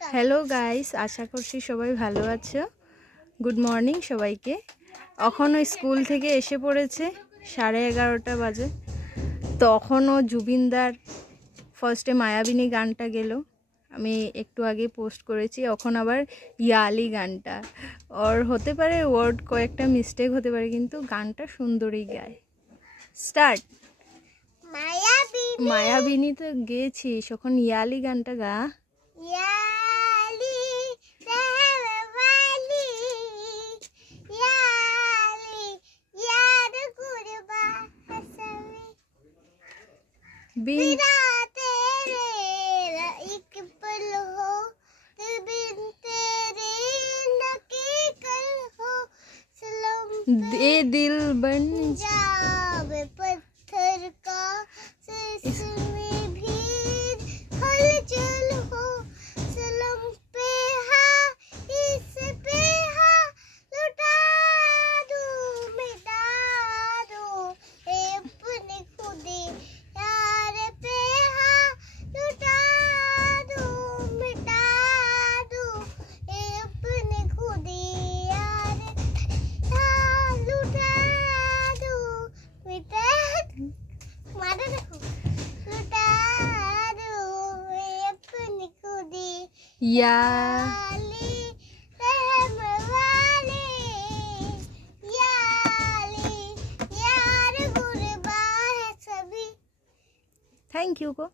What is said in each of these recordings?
Hello guys, আশা করছি সবাই ভালো আছো। গুড মর্নিং সবাইকে। এখনও স্কুল থেকে এসে পড়েছে, 11:30 বাজে। তখনও জুবিনদার ফার্স্টে মায়াবিনী গানটা গেল, আমি একটু আগে পোস্ট করেছি। এখন আবার ইয়ালি গানটা, ওর হতে পারে ওয়ার্ড কয়েকটা মিস্টেক হতে পারে, কিন্তু গানটা সুন্দরই গায়। স্টার্ট। মায়াবিনী তো গেছিস, এখন ইয়ালি গানটা গা। दे दिल बन जावे पत्थर का, इसमें भी हलचल हो। सलम पे हाँ, इस पे हाँ, लुटा दूं मिटा दूं अपने खुदे यार पे हाँ, लुटा दूं मिटा दूं अपने खुदे यार हाँ, लुटा दूं मिटा दूं मारा देखो लुटा दूं अपने खुदे याली रहम वाले याली यार गुरबा है सभी। थैंक यू को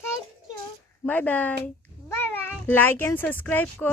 thank you, bye bye. Bye bye. Like and subscribe को।